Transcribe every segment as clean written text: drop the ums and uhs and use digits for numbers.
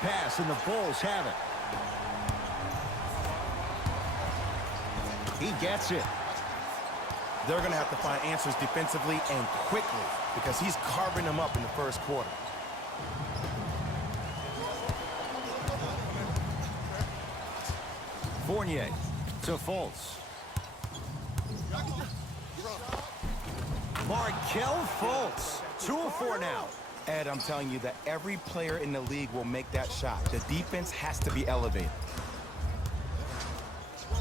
pass, and the Bulls have it. He gets it. They're going to have to find answers defensively and quickly because he's carving them up in the first quarter. Fournier to Fultz. Markelle Fultz, 2 of 4 now. Ed, I'm telling you that every player in the league will make that shot. The defense has to be elevated.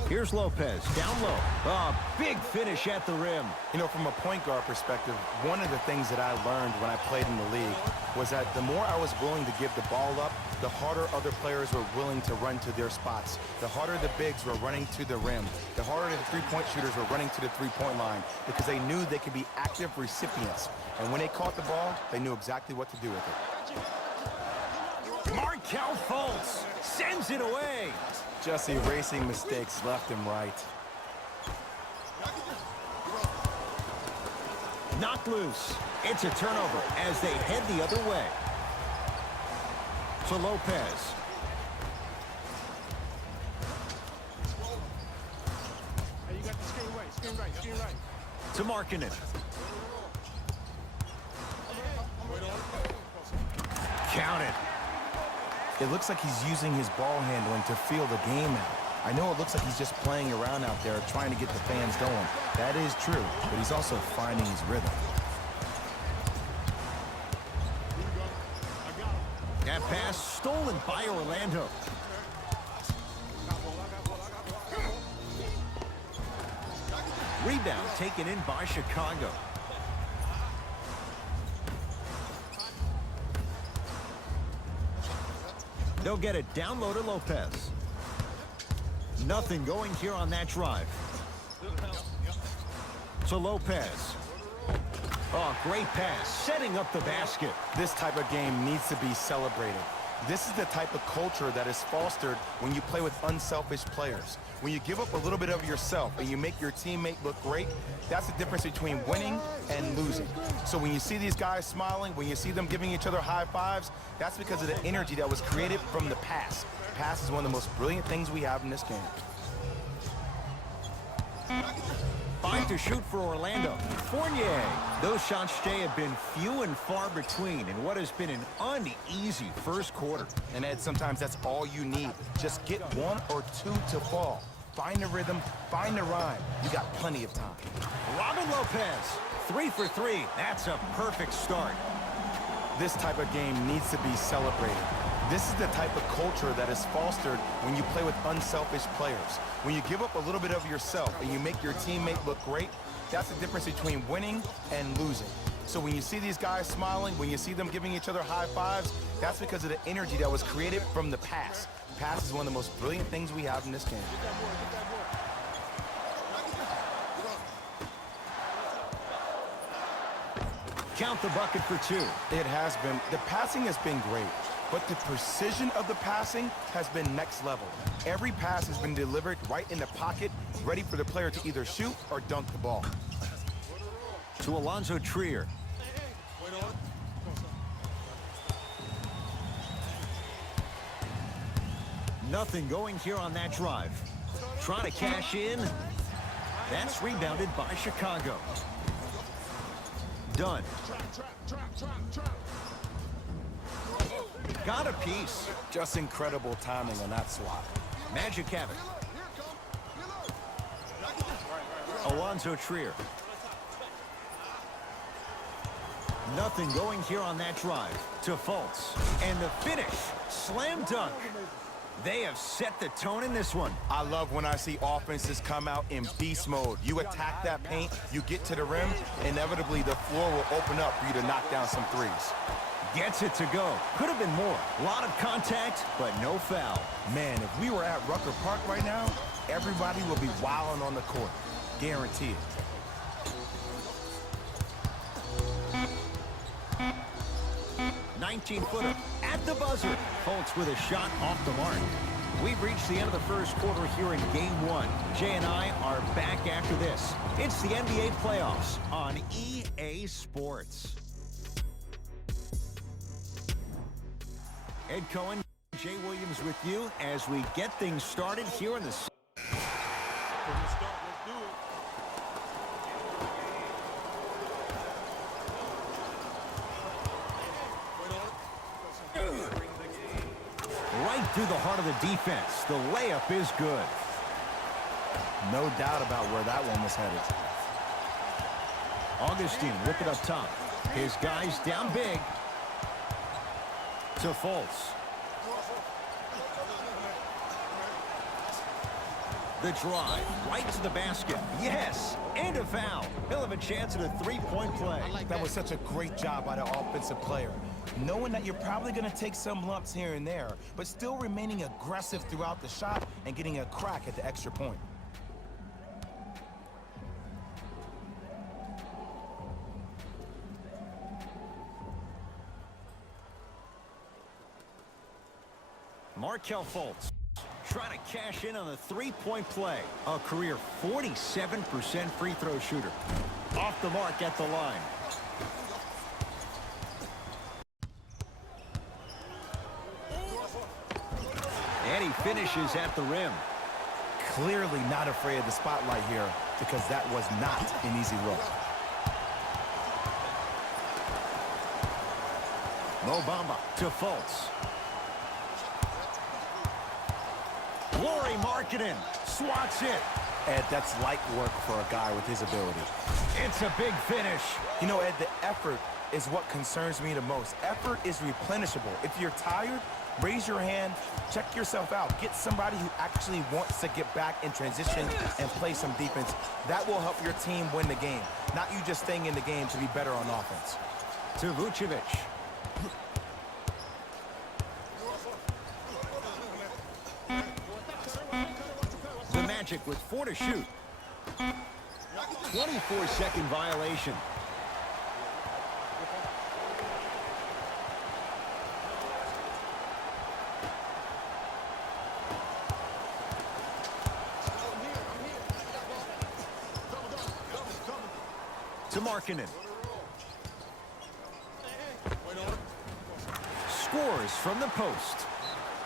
Here's Lopez, down low. Oh, big finish at the rim. You know, from a point guard perspective, one of the things that I learned when I played in the league was that the more I was willing to give the ball up, the harder other players were willing to run to their spots. The harder the bigs were running to the rim. The harder the three-point shooters were running to the three-point line because they knew they could be active recipients. And when they caught the ball, they knew exactly what to do with it. Markelle Fultz sends it away. Just erasing mistakes left and right. Knocked loose. It's a turnover as they head the other way. To Lopez. Hey, you got the screen right. To Markkanen. Count it. It looks like he's using his ball handling to feel the game out. I know it looks like he's just playing around out there trying to get the fans going. That is true, but he's also finding his rhythm. That pass stolen by Orlando. Rebound taken in by Chicago. They'll get it down low to Lopez. Nothing going here on that drive. To Lopez. Oh, great pass, setting up the basket. This type of game needs to be celebrated. This is the type of culture that is fostered when you play with unselfish players. When you give up a little bit of yourself and you make your teammate look great, that's the difference between winning and losing. So when you see these guys smiling, when you see them giving each other high fives, that's because of the energy that was created from the pass. Pass is one of the most brilliant things we have in this game. 5 to shoot for Orlando. Fournier. Those shots today have been few and far between in what has been an uneasy first quarter. And Ed, sometimes that's all you need. Just get 1 or 2 to fall. Find the rhythm, find the rhyme. You got plenty of time. Robin Lopez, 3 for 3. That's a perfect start. This type of game needs to be celebrated. This is the type of culture that is fostered when you play with unselfish players. When you give up a little bit of yourself and you make your teammate look great, that's the difference between winning and losing. So when you see these guys smiling, when you see them giving each other high fives, that's because of the energy that was created from the pass. Pass is one of the most brilliant things we have in this game. Count the bucket for 2. It has been. The passing has been great, but the precision of the passing has been next level. Every pass has been delivered right in the pocket, ready for the player to either shoot or dunk the ball. To Alonzo Trier. Nothing going here on that drive. Trying to cash in. That's rebounded by Chicago. Done. Got a piece. Just incredible timing on that swap. Magic have it. Alonzo Trier. Nothing going here on that drive. To Fultz. And the finish. Slam dunk. They have set the tone in this one. I love when I see offenses come out in beast mode. You attack that paint, you get to the rim, inevitably the floor will open up for you to knock down some threes. Gets it to go. Could have been more. A lot of contact, but no foul. Man, if we were at Rucker Park right now, everybody will be wilding on the court. Guarantee it. $19-footer at the buzzer. Fultz with a shot off the mark. We've reached the end of the first quarter here in Game 1. Jay and I are back after this. It's the NBA playoffs on EA Sports. Ed Cohen things with you as we get things started here in the... From the start, let's do it. Right through the heart of the defense. The layup is good. No doubt about where that one was headed. Augustine with it up top. His guys down big. To Fultz. The drive right to the basket. Yes, and a foul. He'll have a chance at a three-point play. That was such a great job by the offensive player. Knowing that you're probably going to take some lumps here and there, but still remaining aggressive throughout the shot and getting a crack at the extra point. Markelle Fultz trying to cash in on the three-point play. A career 47% free throw shooter. Off the mark at the line. And he finishes at the rim. Clearly not afraid of the spotlight here because that was not an easy look. Mo Bamba to Fultz. Lauri Markkanen swats it. Ed, that's light work for a guy with his ability. It's a big finish. You know, Ed, the effort is what concerns me the most. Effort is replenishable. If you're tired, raise your hand, check yourself out. Get somebody who actually wants to get back in transition and play some defense. That will help your team win the game, not you just staying in the game to be better on offense. To Vucevic. The Magic with 4 to shoot. 24-second violation. To Markkanen. Scores from the post.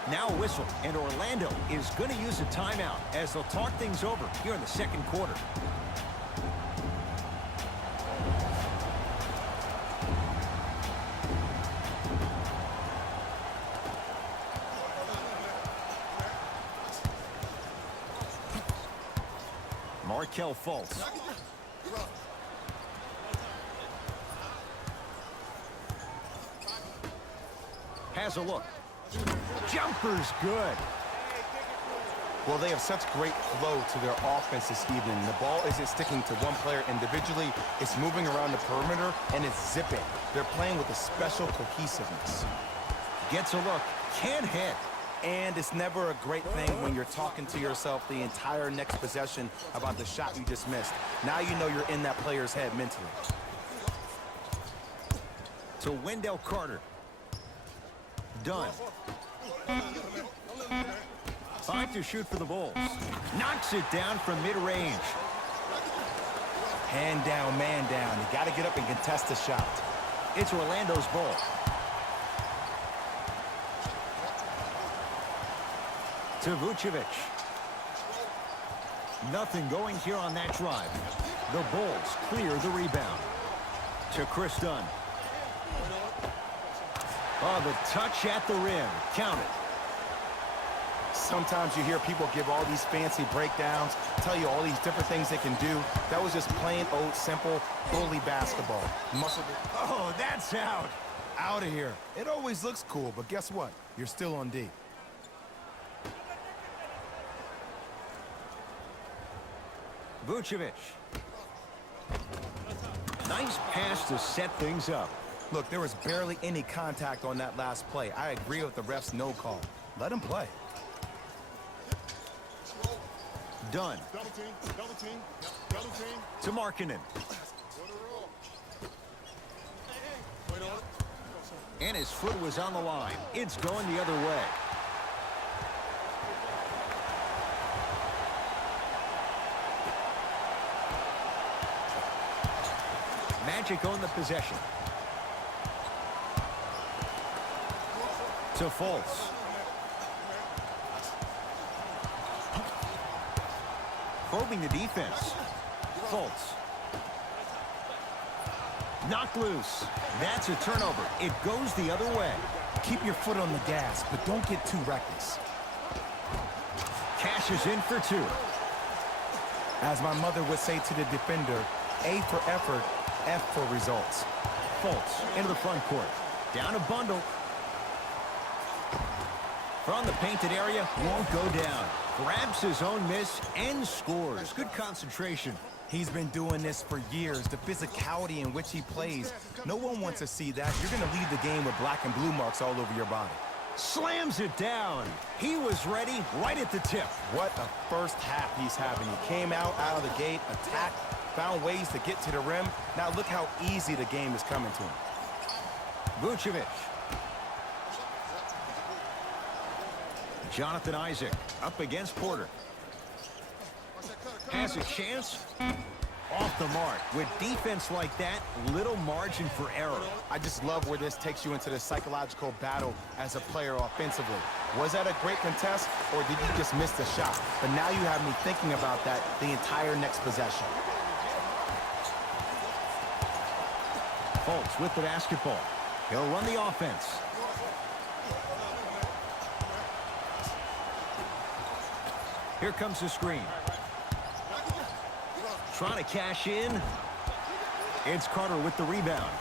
Now a whistle, and Orlando is going to use a timeout as they'll talk things over here in the second quarter. Markelle Fultz. Has a look. Jumper's good. Well, they have such great flow to their offense this evening. The ball isn't sticking to one player individually. It's moving around the perimeter, and it's zipping. They're playing with a special cohesiveness. Gets a look. Can't hit. And it's never a great thing when you're talking to yourself the entire next possession about the shot you just missed. Now you know you're in that player's head mentally. To Wendell Carter. Done. 5 to shoot for the Bulls. Knocks it down from mid-range. Hand down, man down. You got to get up and contest the shot. It's Orlando's ball. To Vucevic. Nothing going here on that drive. The Bulls clear the rebound. To Chris Dunn. Oh, the touch at the rim. Count it. Sometimes you hear people give all these fancy breakdowns, tell you all these different things they can do. That was just plain old, simple, bully basketball. Muscle. Oh, that's out. Out of here. It always looks cool, but guess what? You're still on D. Vucevic. Nice pass to set things up. Look, there was barely any contact on that last play. I agree with the ref's no call. Let him play. Done. Double team, double team, double team. To Markkanen. And his foot was on the line. It's going the other way. Magic own the possession. To Fultz. probing the defense. Fultz. Knocked loose. That's a turnover. It goes the other way. Keep your foot on the gas, but don't get too reckless. Cashes in for two. As my mother would say to the defender, A for effort, F for results. Fultz into the front court. Down a bundle. From the painted area, won't go down. Grabs his own miss and scores. Good concentration. He's been doing this for years. The physicality in which he plays. No one wants to see that. You're going to leave the game with black and blue marks all over your body. Slams it down. He was ready right at the tip. What a first half he's having. He came out of the gate, attacked, found ways to get to the rim. Now look how easy the game is coming to him. Vucevic. Jonathan Isaac up against Porter. Has a chance. Off the mark. With defense like that, little margin for error. I just love where this takes you into the psychological battle as a player offensively. Was that a great contest, or did you just miss the shot? But now you have me thinking about that the entire next possession. Fultz with the basketball. He'll run the offense. Here comes the screen. Trying to cash in. It's Carter with the rebound.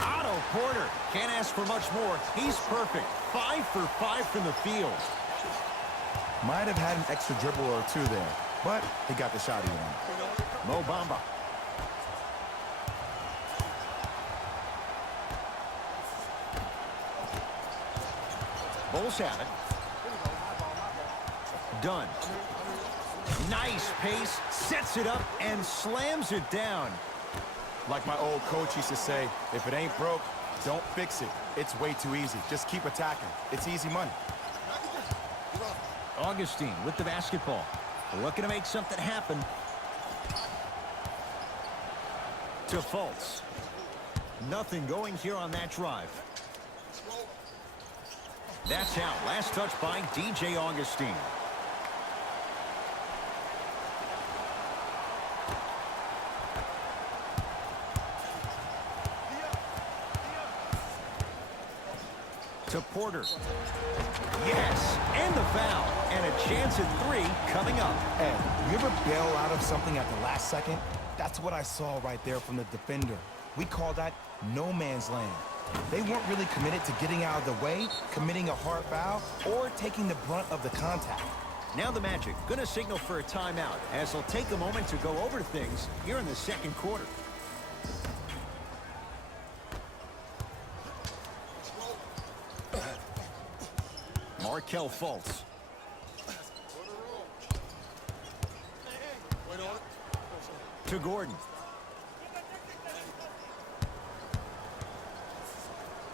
Otto Porter can't ask for much more. He's perfect. 5 for 5 from the field. Might have had an extra dribble or two there, but he got the shot he wanted. Mo Bamba. Bulls have it. Dunn. Nice pace, sets it up, and slams it down. Like my old coach used to say, if it ain't broke, don't fix it. It's way too easy. Just keep attacking. It's easy money. Augustine with the basketball. Looking to make something happen. To Fultz. Nothing going here on that drive. That's out. Last touch by DJ Augustine. To Porter. Yes, and the foul. And a chance at 3 coming up. Ed, you ever bail out of something at the last second? That's what I saw right there from the defender. We call that no man's land. They weren't really committed to getting out of the way, committing a hard foul, or taking the brunt of the contact. Now the Magic going to signal for a timeout as they'll take a moment to go over things here in the second quarter. Markelle Fultz. To Gordon.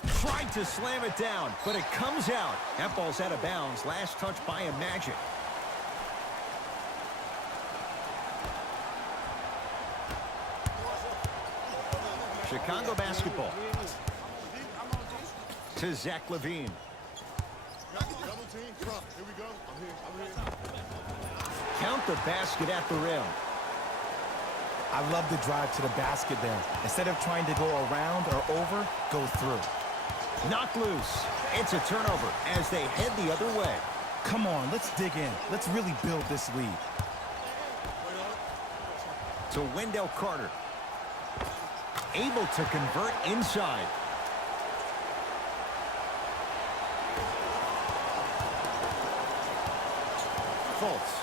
Tried to slam it down, but it comes out. That ball's out of bounds. Last touch by a Magic. Chicago basketball. To Zach LaVine. Count the basket at the rim. I love the drive to the basket there. Instead of trying to go around or over, go through. Knocked loose. It's a turnover as they head the other way. Come on, let's dig in. Let's really build this lead. To Wendell Carter. Able to convert inside. Fultz.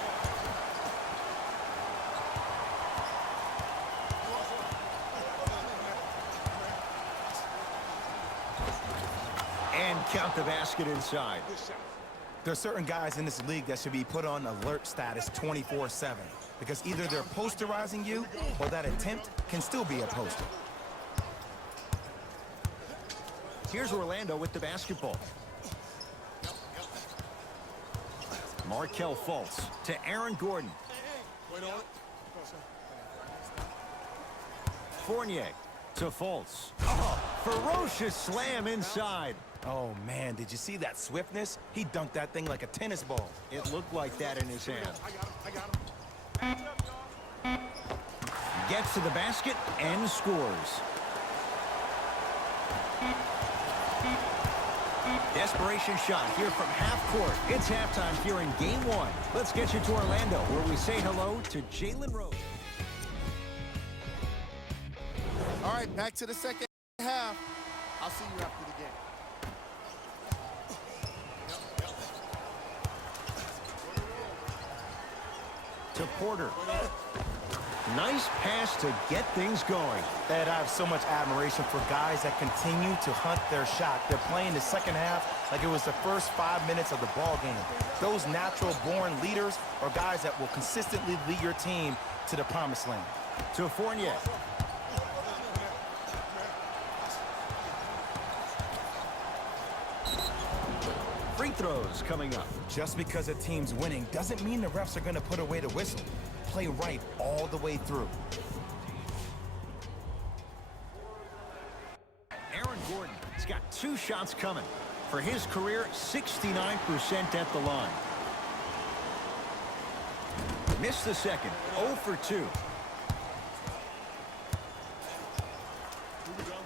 And count the basket inside. There are certain guys in this league that should be put on alert status 24/7 because either they're posterizing you or that attempt can still be a poster. Here's Orlando with the basketball. Markelle Fultz to Aaron Gordon. Fournier to Fultz. Oh, ferocious slam inside. Oh, man, did you see that swiftness? He dunked that thing like a tennis ball. It looked like that in his hand. I got him. Gets to the basket and scores. Desperation shot here from half court. It's halftime here in game one. Let's get you to Orlando, where we say hello to Jalen Rose. All right, back to the second half. I'll see you after the game. To Porter. Nice pass to get things going. Ed, I have so much admiration for guys that continue to hunt their shot. They're playing the second half like it was the first 5 minutes of the ball game. Those natural-born leaders are guys that will consistently lead your team to the promised land. To Fournier. Free throws coming up. Just because a team's winning doesn't mean the refs are going to put away the whistle. Play right all the way through. Aaron Gordon has got 2 shots coming. For his career, 69% at the line. Missed the second, 0 for 2. Here we go.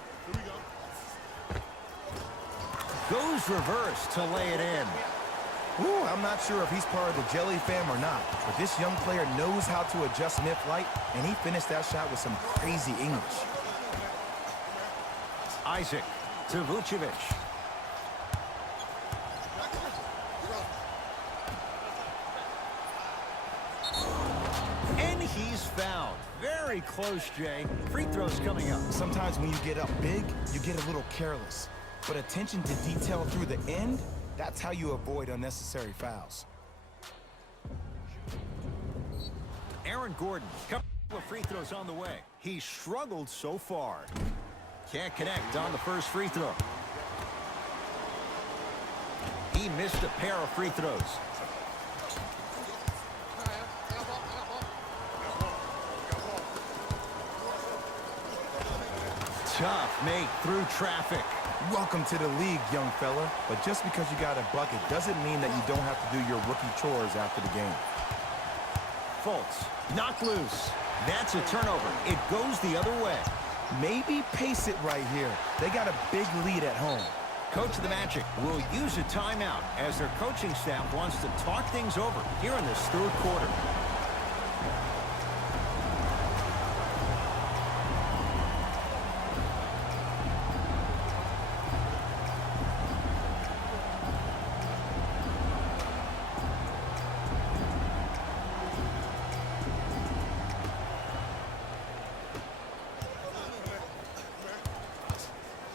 Goes reverse to lay it in. Ooh, I'm not sure if he's part of the Jelly fam or not, but this young player knows how to adjust mid-flight, and he finished that shot with some crazy English. Isaac to Vucevic. And he's fouled. Very close, Jay. Free throws coming up. Sometimes when you get up big, you get a little careless. But attention to detail through the end, that's how you avoid unnecessary fouls. Aaron Gordon, couple of free throws on the way. He struggled so far. Can't connect on the first free throw. He missed a pair of free throws. Tough make through traffic. Welcome to the league, young fella. But just because you got a bucket doesn't mean that you don't have to do your rookie chores after the game. Fultz, knocked loose. That's a turnover. It goes the other way. Maybe pace it right here. They got a big lead at home. Coach of the Magic will use a timeout as their coaching staff wants to talk things over here in this third quarter.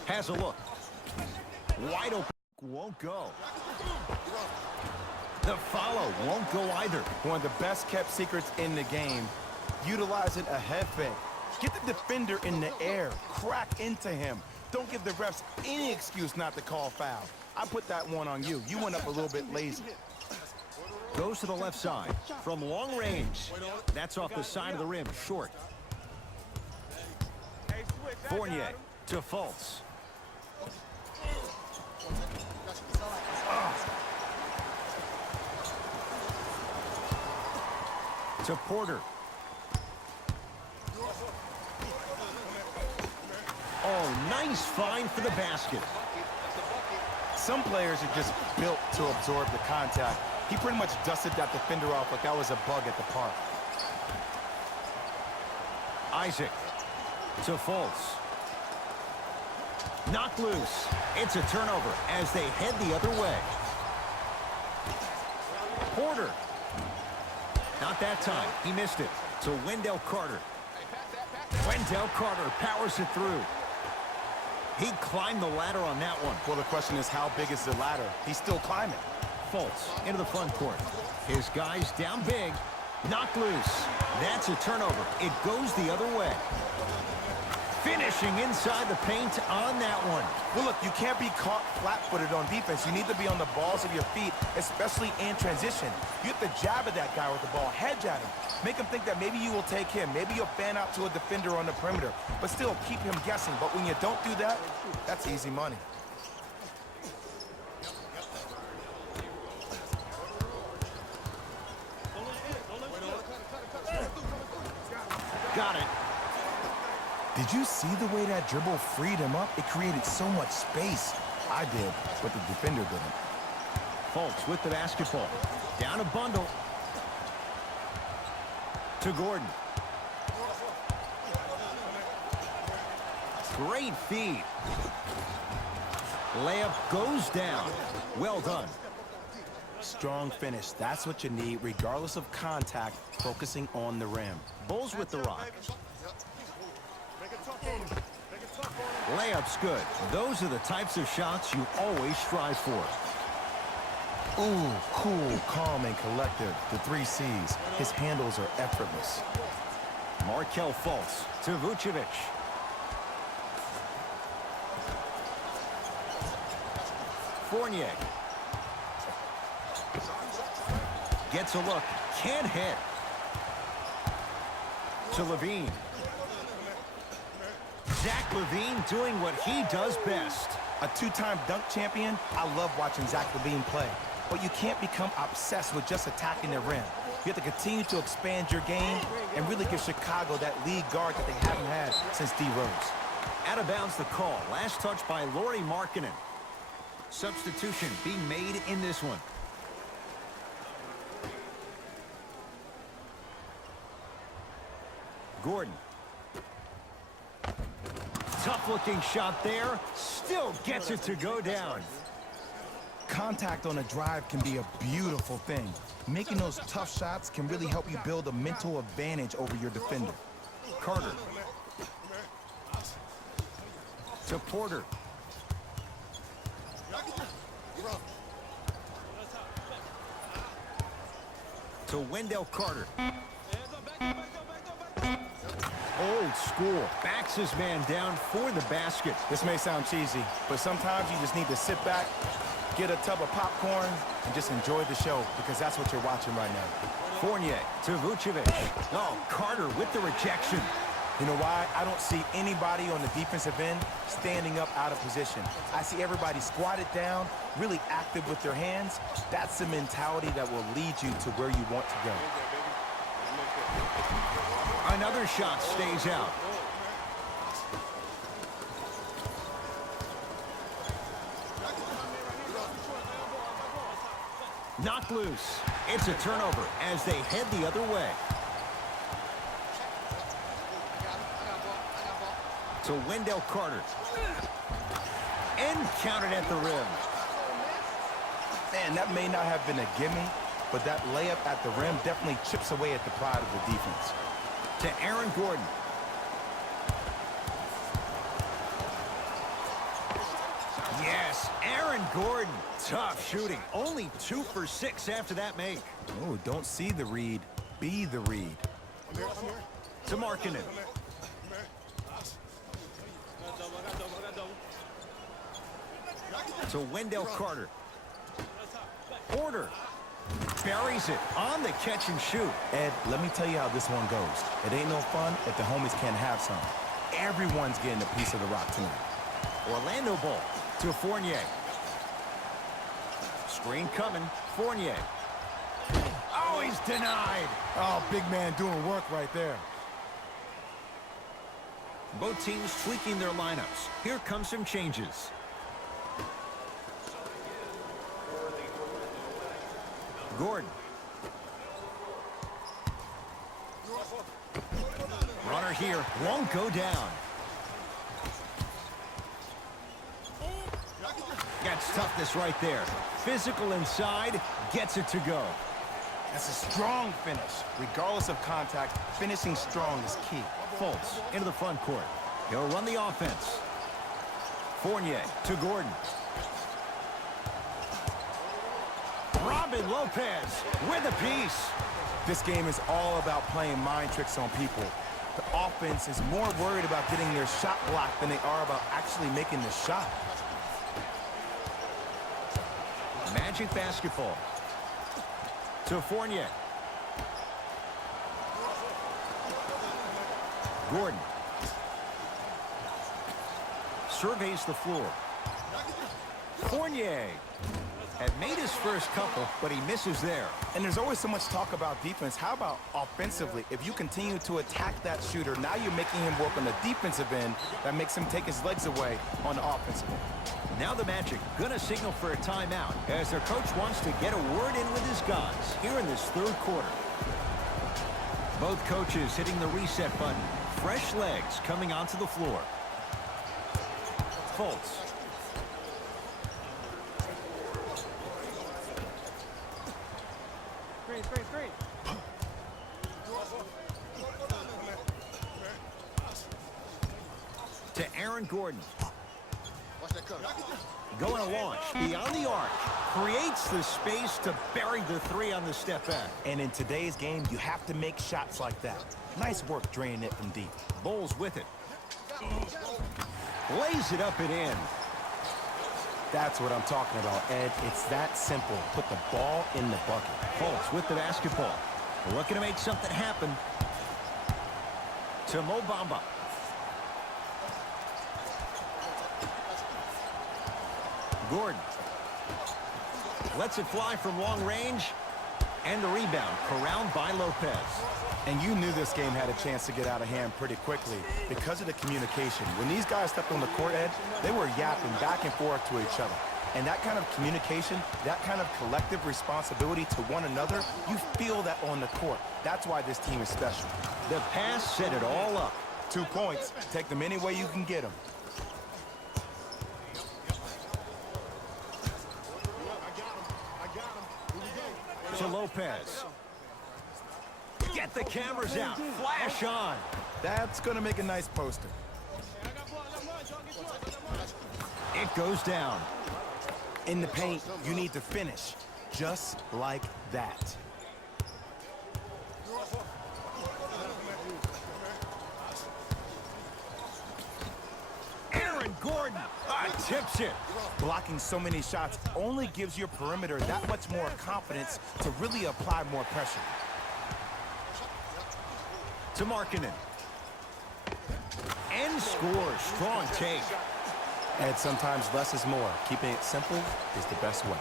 Has a look. Wide open. Won't go. The follow won't go either. One of the best kept secrets in the game, utilizing a head fake. Get the defender in the air. Crack into him. Don't give the refs any excuse not to call foul. I put that one on you. You went up a little bit lazy. Goes to the left side from long range. That's off the side of the rim, short. Fournier to Fultz. To Porter. Oh, nice find for the basket. Some players are just built to absorb the contact. He pretty much dusted that defender off like that was a bug at the park. Isaac to Fultz. Knocked loose. It's a turnover as they head the other way. Porter. Not that time. He missed it. To Wendell Carter. Wendell Carter powers it through. He climbed the ladder on that one. Well, the question is, how big is the ladder? He's still climbing. Fultz into the front court. His guys down big. Knocked loose. That's a turnover. It goes the other way. Finishing inside the paint on that one. Well, look, you can't be caught flat-footed on defense. You need to be on the balls of your feet, especially in transition. You have to jab at that guy with the ball, hedge at him. Make him think that maybe you will take him. Maybe you'll fan out to a defender on the perimeter, but still keep him guessing. But when you don't do that, that's easy money. Did you see the way that dribble freed him up? It created so much space. I did, but the defender didn't. Fultz with the basketball. Down a bundle. To Gordon. Great feed. Layup goes down. Well done. Strong finish. That's what you need, regardless of contact, focusing on the rim. Bulls with the rock. Make it tough on him. Make it tough on him. Layup's good. Those are the types of shots you always strive for. Ooh, cool, calm, and collective. The 3 C's. His handles are effortless. Markelle Fultz to Vucevic. Fournier. Gets a look. Can't hit. To Levine. Zach Levine doing what he does best. A 2-time dunk champion, I love watching Zach Levine play. But you can't become obsessed with just attacking the rim. You have to continue to expand your game and really give Chicago that lead guard that they haven't had since D. Rose. Out of bounds the call. Last touch by Lauri Markkanen. Substitution being made in this one. Gordon. Tough-looking shot there. Still gets it to go down. Contact on a drive can be a beautiful thing. Making those tough shots can really help you build a mental advantage over your defender. Carter. To Porter. To Wendell Carter. Old school. Backs his man down for the basket. This may sound cheesy, but sometimes you just need to sit back, get a tub of popcorn, and just enjoy the show, because that's what you're watching right now. Fournier to Vucevic. Oh, Carter with the rejection. You know why? I don't see anybody on the defensive end standing up out of position. I see everybody squatted down, really active with their hands. That's the mentality that will lead you to where you want to go. Another shot stays out. Knocked loose. It's a turnover as they head the other way. To Wendell Carter. And counted at the rim. Man, that may not have been a gimme, but that layup at the rim definitely chips away at the pride of the defense. To Aaron Gordon. Yes, Aaron Gordon. Tough shooting. Only 2 for 6 after that make. Oh, don't see the read. Be the read. To Markkanen. To Wendell Carter. Porter. Buries it on the catch and shoot. Ed, let me tell you how this one goes. It ain't no fun if the homies can't have some. Everyone's getting a piece of the rock tonight. Orlando ball to Fournier. Screen coming. Fournier. Oh, he's denied. Oh, big man doing work right there. Both teams tweaking their lineups. Here come some changes. Gordon. Runner here. Won't go down. That's toughness right there. Physical inside. Gets it to go. That's a strong finish. Regardless of contact, finishing strong is key. Fultz into the front court. He'll run the offense. Fournier to Gordon. Robin Lopez with a piece. This game is all about playing mind tricks on people. The offense is more worried about getting their shot blocked than they are about actually making the shot. Magic basketball. To Fournier. Gordon. Surveys the floor. Fournier. Had made his first couple, but he misses there. And there's always so much talk about defense. How about offensively? If you continue to attack that shooter, now you're making him work on the defensive end. That makes him take his legs away on the offensive end. Now the Magic gonna signal for a timeout as their coach wants to get a word in with his guys here in this third quarter. Both coaches hitting the reset button. Fresh legs coming onto the floor. Fultz. Three. To Aaron Gordon. Watch that cut. Going to launch beyond the arc. Creates the space to bury the three on the step back. And in today's game, you have to make shots like that. Nice work draining it from deep. Bulls with it. Lays it up and in. That's what I'm talking about, Ed. It's that simple. Put the ball in the bucket. Fultz with the basketball. Looking to make something happen. To Mo Bamba. Gordon. Lets it fly from long range. And the rebound corralled by Lopez. And you knew this game had a chance to get out of hand pretty quickly because of the communication. When these guys stepped on the court, Ed, they were yapping back and forth to each other. And that kind of communication, that kind of collective responsibility to one another, you feel that on the court. That's why this team is special. The pass set it all up. 2 points. Take them any way you can get them. To Lopez. Get the cameras out. Flash on. That's going to make a nice poster. It goes down. In the paint, you need to finish. Just like that. Aaron Gordon tips it. Blocking so many shots only gives your perimeter that much more confidence to really apply more pressure. To Markkanen. And scores. Strong take. And sometimes less is more. Keeping it simple is the best way.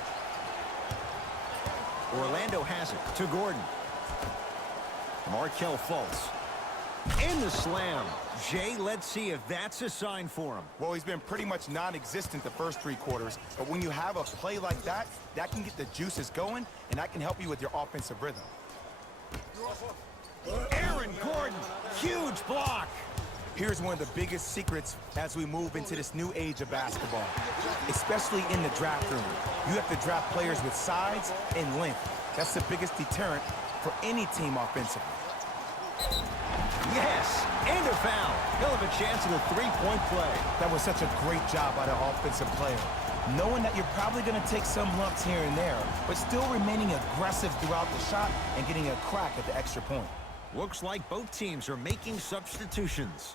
Orlando has it to Gordon. Markelle Fultz. In the slam. Jay, let's see if that's a sign for him. Well, he's been pretty much non-existent the first 3 quarters, but when you have a play like that, that can get the juices going, and that can help you with your offensive rhythm. Aaron Gordon, huge block. Here's one of the biggest secrets as we move into this new age of basketball, especially in the draft room. You have to draft players with size and length. That's the biggest deterrent for any team offensively. Yes, and a foul. He'll have a chance at a three-point play. That was such a great job by the offensive player. Knowing that you're probably going to take some lumps here and there, but still remaining aggressive throughout the shot and getting a crack at the extra point. Looks like both teams are making substitutions.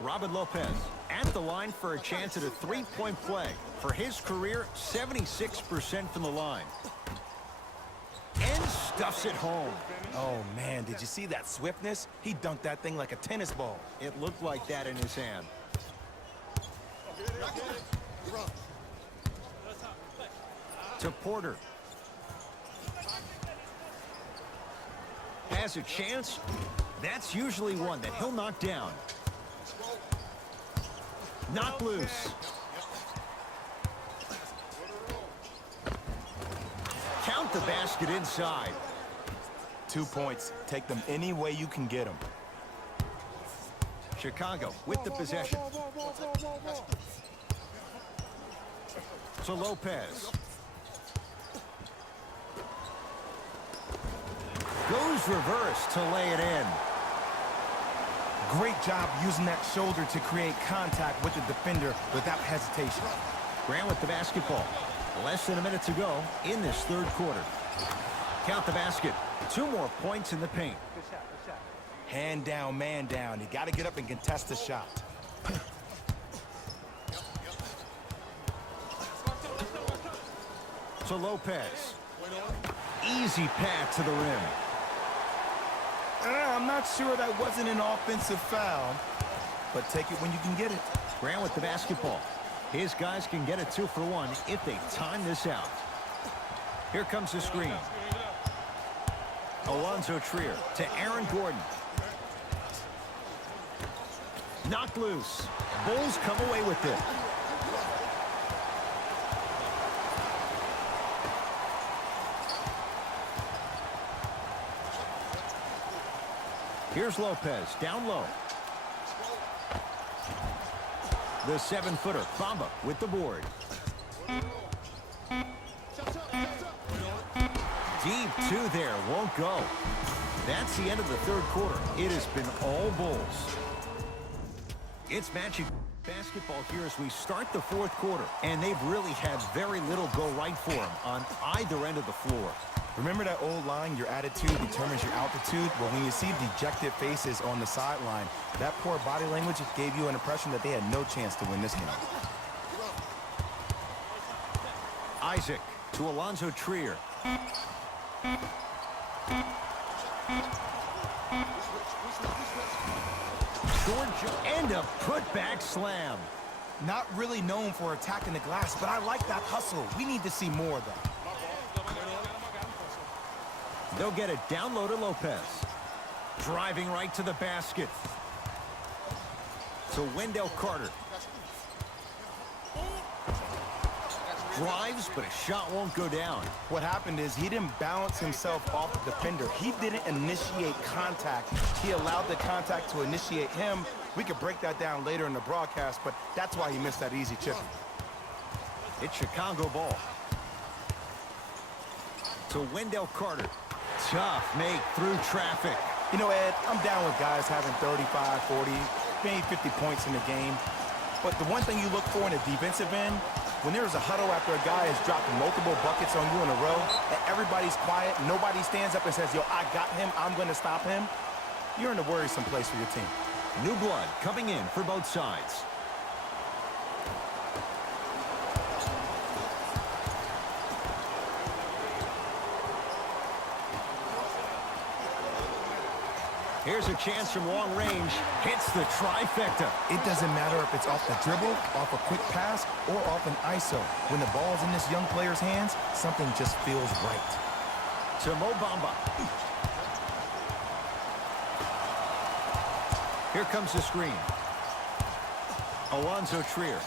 Robin Lopez at the line for a chance at a three-point play. For his career, 76% from the line. And stuffs it home. Oh, man, did you see that swiftness? He dunked that thing like a tennis ball. It looked like that in his hand. To Porter. Has a chance. That's usually one that he'll knock down. Knock loose. Count the basket inside. 2 points. Take them any way you can get them. Chicago with the possession. To Lopez. Goes reverse to lay it in. Great job using that shoulder to create contact with the defender without hesitation. Grant with the basketball. Less than a minute to go in this third quarter. Count the basket. 2 more points in the paint. Hand down, man down. You got to get up and contest the shot. To Lopez. Easy path to the rim. I'm not sure that wasn't an offensive foul, but take it when you can get it. Grant with the basketball. His guys can get a 2-for-1 if they time this out. Here comes the screen. Alonzo Trier to Aaron Gordon. Knocked loose. Bulls come away with it. Here's Lopez, down low. The 7-footer, Bamba, with the board. Deep two there, won't go. That's the end of the third quarter. It has been all Bulls. It's Magic basketball here as we start the fourth quarter, and they've really had very little go right for them on either end of the floor. Remember that old line, your attitude determines your altitude? Well, when you see dejected faces on the sideline, that poor body language gave you an impression that they had no chance to win this game. Isaac to Alonzo Trier. Georgia, and a putback slam. Not really known for attacking the glass, but I like that hustle. We need to see more of that. They'll get it down low to Lopez. Driving right to the basket. To Wendell Carter. Drives, but a shot won't go down. What happened is he didn't balance himself off the defender. He didn't initiate contact. He allowed the contact to initiate him. We could break that down later in the broadcast, but that's why he missed that easy chip. It's Chicago ball. To Wendell Carter. Tough make through traffic. You know, Ed, I'm down with guys having 35, 40, maybe 50 points in the game. But the one thing you look for in a defensive end, when there's a huddle after a guy has dropped multiple buckets on you in a row, and everybody's quiet, nobody stands up and says, yo, I got him, I'm going to stop him, you're in a worrisome place for your team. New blood coming in for both sides. Here's a chance from long range. Hits the trifecta. It doesn't matter if it's off the dribble, off a quick pass, or off an ISO. When the ball's in this young player's hands, something just feels right. To Mo Bamba. Here comes the screen. Alonzo Trier.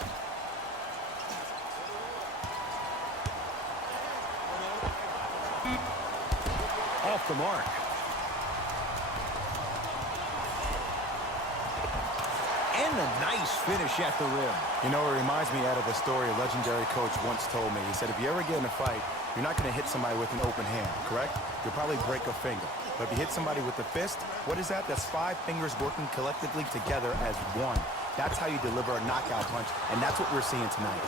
Off the mark. And a nice finish at the rim. You know, it reminds me out of a story a legendary coach once told me. He said, if you ever get in a fight, you're not going to hit somebody with an open hand, correct? You'll probably break a finger. But if you hit somebody with a fist, what is that? That's 5 fingers working collectively together as one. That's how you deliver a knockout punch, and that's what we're seeing tonight.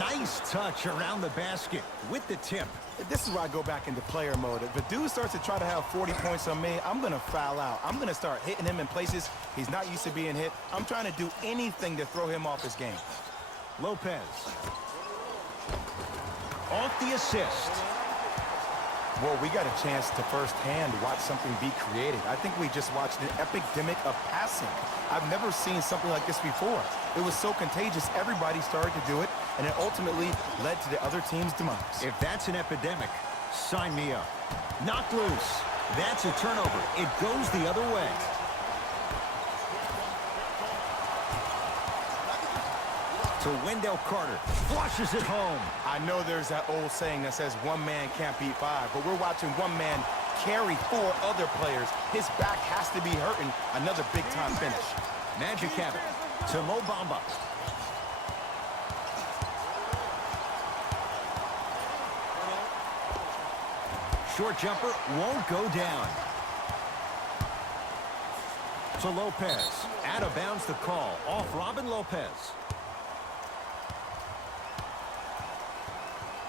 Nice touch around the basket with the tip. This is where I go back into player mode. If a dude starts to try to have 40 points on me, I'm going to foul out. I'm going to start hitting him in places he's not used to being hit. I'm trying to do anything to throw him off his game. Lopez. Off the assist. Well, we got a chance to firsthand watch something be created. I think we just watched an epidemic of passing. I've never seen something like this before. It was so contagious, everybody started to do it, and it ultimately led to the other team's demise. If that's an epidemic, sign me up. Knocked loose. That's a turnover. It goes the other way. To Wendell Carter. Flushes it home. I know there's that old saying that says one man can't beat 5, but we're watching one man carry 4 other players. His back has to be hurting. Another big-time finish. Magic have it. To Mo Bamba. Short jumper won't go down. To Lopez. Out of bounds the call. Off Robin Lopez.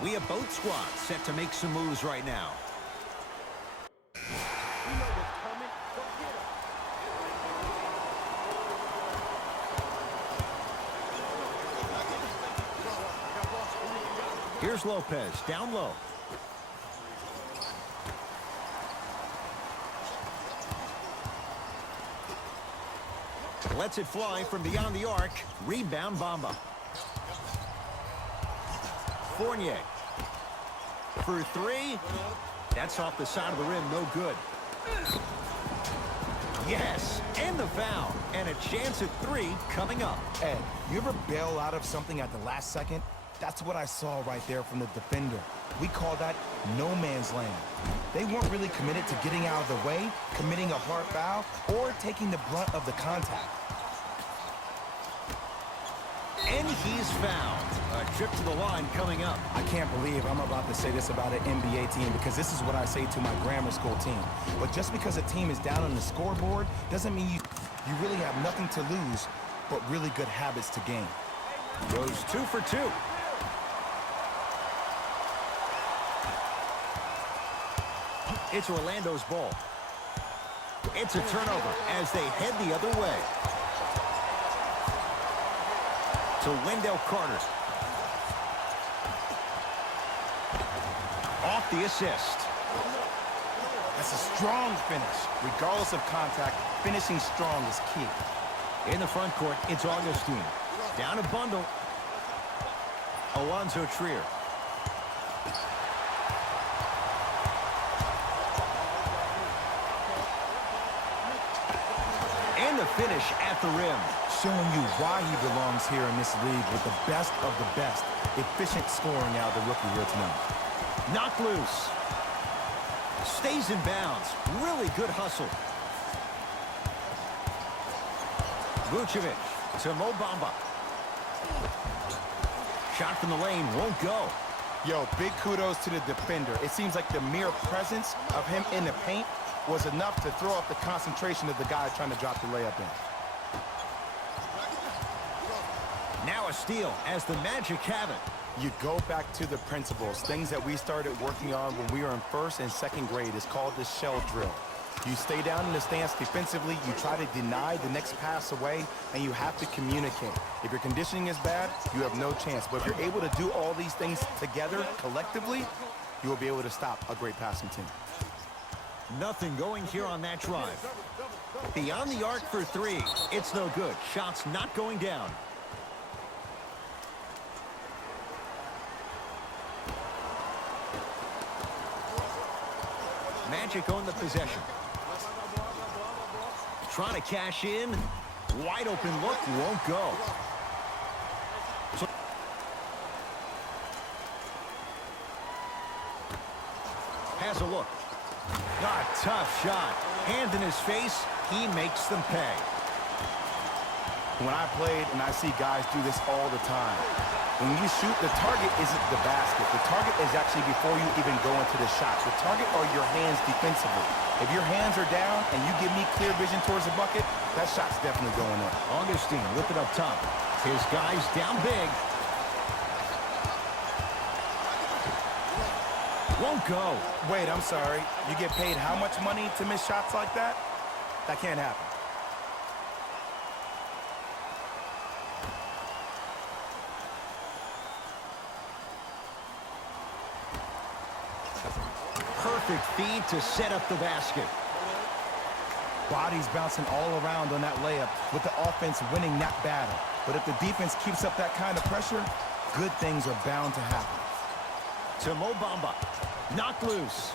We have both squads set to make some moves right now. Here's Lopez, down low. Lets it fly from beyond the arc. Rebound Bamba. Fournier. for three. That's off the side of the rim, no good. Yes, and the foul. And a chance at three coming up. Ed, you ever bail out of something at the last second? That's what I saw right there from the defender. We call that no man's land. They weren't really committed to getting out of the way, committing a hard foul, or taking the brunt of the contact. And he's fouled. A trip to the line coming up. I can't believe I'm about to say this about an NBA team because this is what I say to my grammar school team. But just because a team is down on the scoreboard doesn't mean you really have nothing to lose, but really good habits to gain. Goes 2 for 2. It's Orlando's ball. It's a turnover as they head the other way. To Wendell Carter. Off the assist. That's a strong finish. Regardless of contact, finishing strong is key. In the front court, it's Augustine. Down a bundle. Alonzo Trier. And the finish at the rim. Showing you why he belongs here in this league with the best of the best. Efficient scoring out of the rookie here tonight. Knocked loose. Stays in bounds. Really good hustle. Vucevic to Mo Bamba. Shot from the lane won't go. Yo, big kudos to the defender. It seems like the mere presence of him in the paint was enough to throw off the concentration of the guy trying to drop the layup in. Now a steal as the Magic have it. You go back to the principles, things that we started working on when we were in first and second grade. It's called the shell drill. You stay down in the stance defensively, you try to deny the next pass away, and you have to communicate. If your conditioning is bad, you have no chance. But if you're able to do all these things together, collectively, you will be able to stop a great passing team. Nothing going here on that drive. Beyond the arc for three. It's no good. Shots not going down. Magic own the possession. Trying to cash in. Wide open look. Won't go. Has a look. Not a tough shot. Hand in his face. He makes them pay. When I played, and I see guys do this all the time, when you shoot, the target isn't the basket. The target is actually before you even go into the shot. The target are your hands defensively. If your hands are down and you give me clear vision towards the bucket, that shot's definitely going up. Augustine with it up top. His guys down big. Won't go. Wait, I'm sorry. You get paid how much money to miss shots like that? That can't happen. Perfect feed to set up the basket. Bodies bouncing all around on that layup with the offense winning that battle. But if the defense keeps up that kind of pressure, good things are bound to happen. To Mo Bamba. Knocked loose.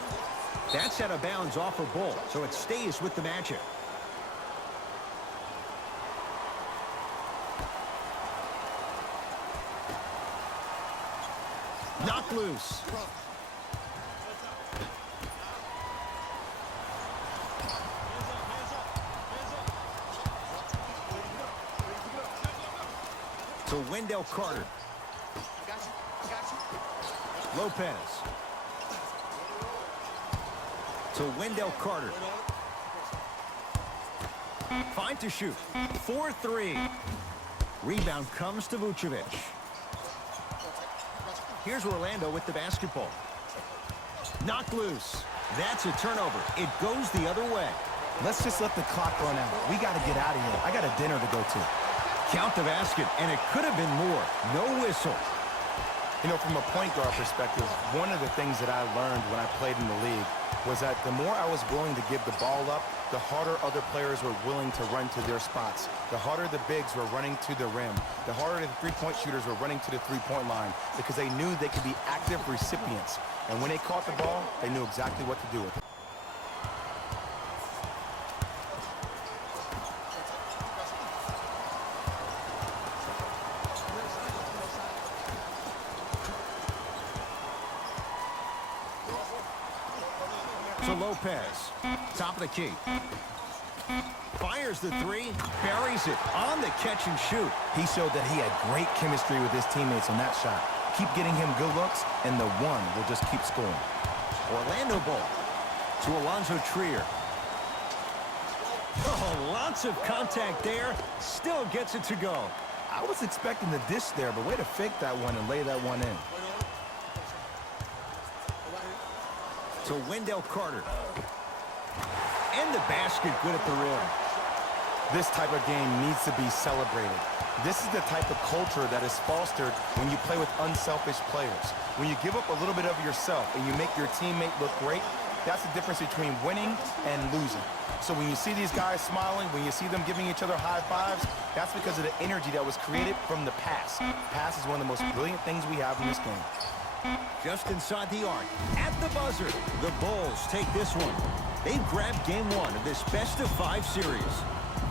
That's out of bounds off a ball, so it stays with the Magic. Knocked loose. To Wendell Carter. Lopez. To Wendell Carter. 5 to shoot. 4-3. Rebound comes to Vucevic. Here's Orlando with the basketball. Knocked loose. That's a turnover. It goes the other way. Let's just let the clock run out. We got to get out of here. I got a dinner to go to. Count the basket, and it could have been more. No whistle. You know, from a point guard perspective, one of the things that I learned when I played in the league was that the more I was willing to give the ball up, the harder other players were willing to run to their spots. The harder the bigs were running to the rim. The harder the three-point shooters were running to the three-point line because they knew they could be active recipients. And when they caught the ball, they knew exactly what to do with it. To Lopez, top of the key. Fires the three, buries it on the catch and shoot. He showed that he had great chemistry with his teammates on that shot. Keep getting him good looks, and the one will just keep scoring. Orlando ball to Alonzo Trier. Oh, lots of contact there. Still gets it to go. I was expecting the dish there, but way to fake that one and lay that one in. To Wendell Carter. And the basket good at the rim. This type of game needs to be celebrated. This is the type of culture that is fostered when you play with unselfish players. When you give up a little bit of yourself and you make your teammate look great, that's the difference between winning and losing. So when you see these guys smiling, when you see them giving each other high fives, that's because of the energy that was created from the pass. Pass is one of the most brilliant things we have in this game. Just inside the arc, at the buzzer, the Bulls take this one. They've grabbed game one of this best-of-5 series.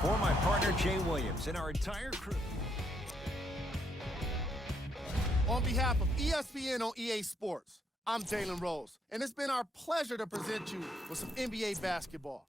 For my partner, Jay Williams, and our entire crew. On behalf of ESPN on EA Sports, I'm Jalen Rose, and it's been our pleasure to present you with some NBA basketball.